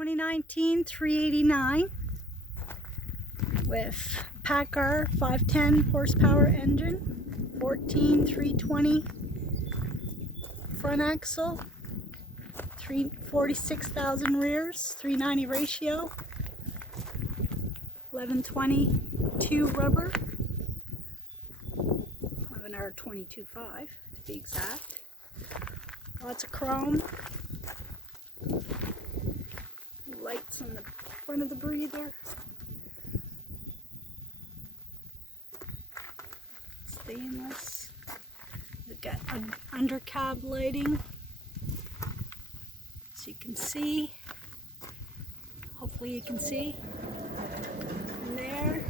2019 389 with Paccar 510 horsepower engine, 14 320 front axle, 46,000 rears, 390 ratio, 1122 rubber, 11R22.5 to be exact. Lots of chrome. Lights on the front of the breather. Stainless. We've got under cab lighting, so you can see. Hopefully you can see. And there.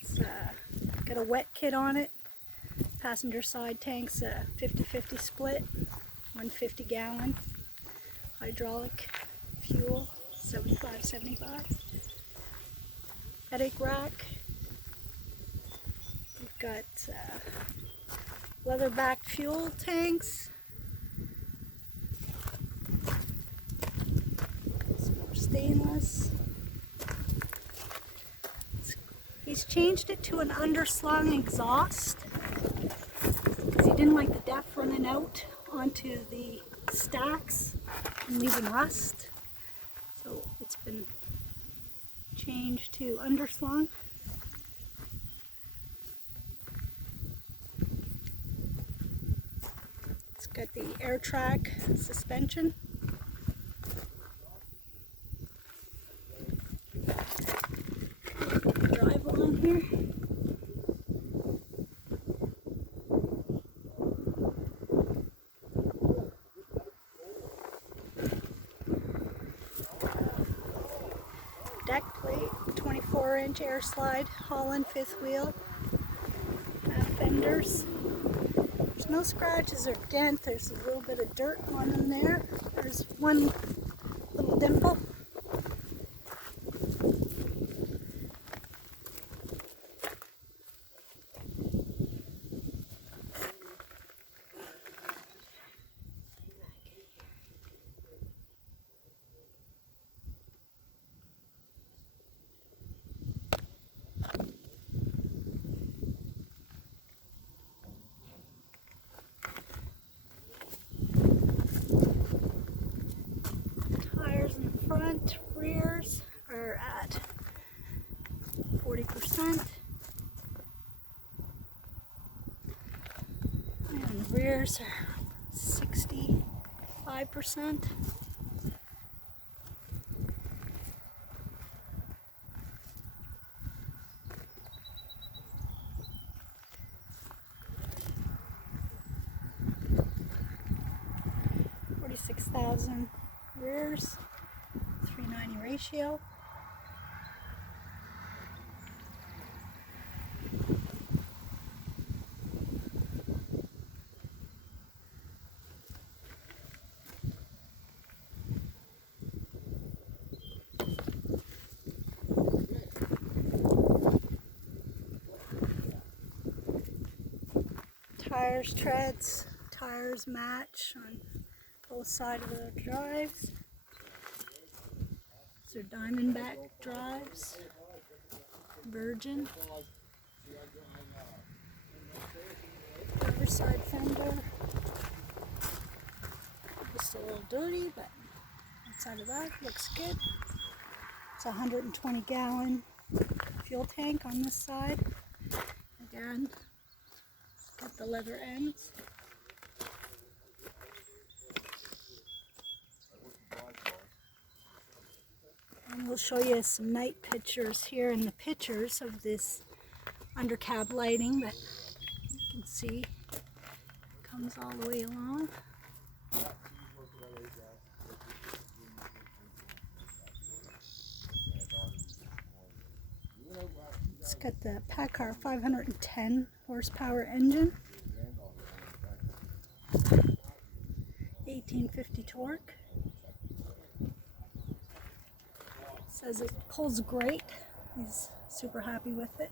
It's got a wet kit on it. Passenger side tank's a 50-50 split, 150 gallon. Hydraulic fuel, 75. Headache rack. We've got leather-backed fuel tanks. Some more stainless. He's changed it to an underslung exhaust because he didn't like the depth running out onto the stacks and leaving rust. So it's been changed to underslung. It's got the air track suspension. Drive along here. Deck plate, 24-inch air slide, Holland fifth wheel, fenders. There's no scratches or dent. There's a little bit of dirt on them there. There's one little dimple. Front rears are at 40%, and the rears are 65%. $46,000 rears. 390 ratio. Tires, treads, tires match on both sides of the drives. These are Diamondback drives, Virgin. Overside fender. Just a little dirty, but outside of that looks good. It's a 120 gallon fuel tank on this side. Again, it's got the leather ends. And we'll show you some night pictures here in the pictures of this under cab lighting that you can see comes all the way along. It's got the Paccar 510 horsepower engine, 1850 torque. Says it pulls great. He's super happy with it.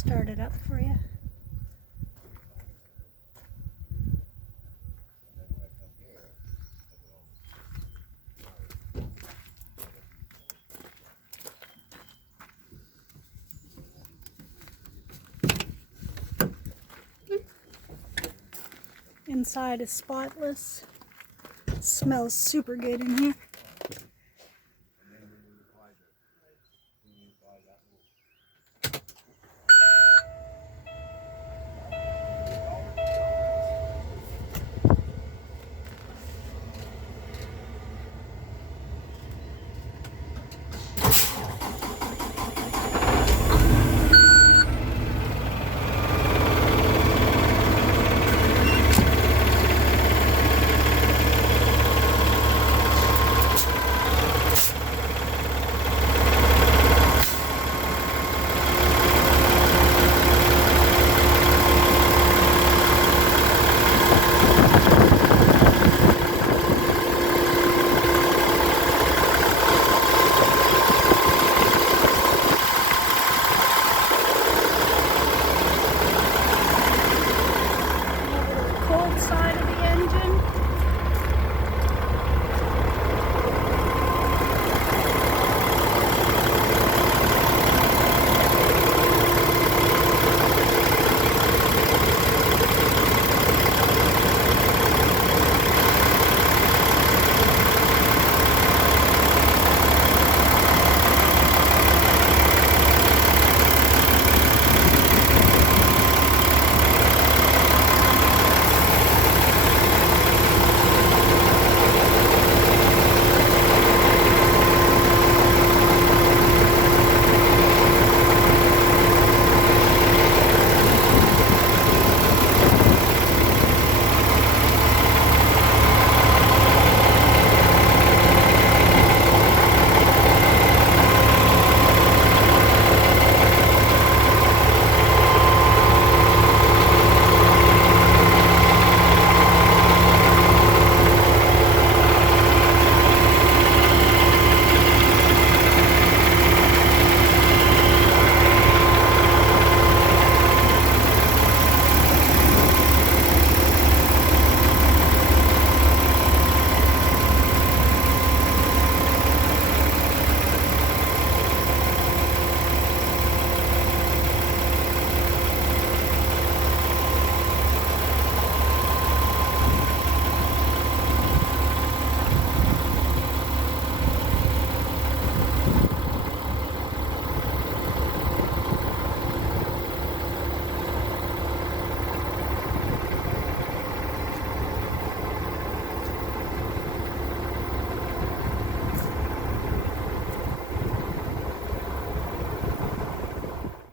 start it up for you. Inside is spotless. Smells super good in here.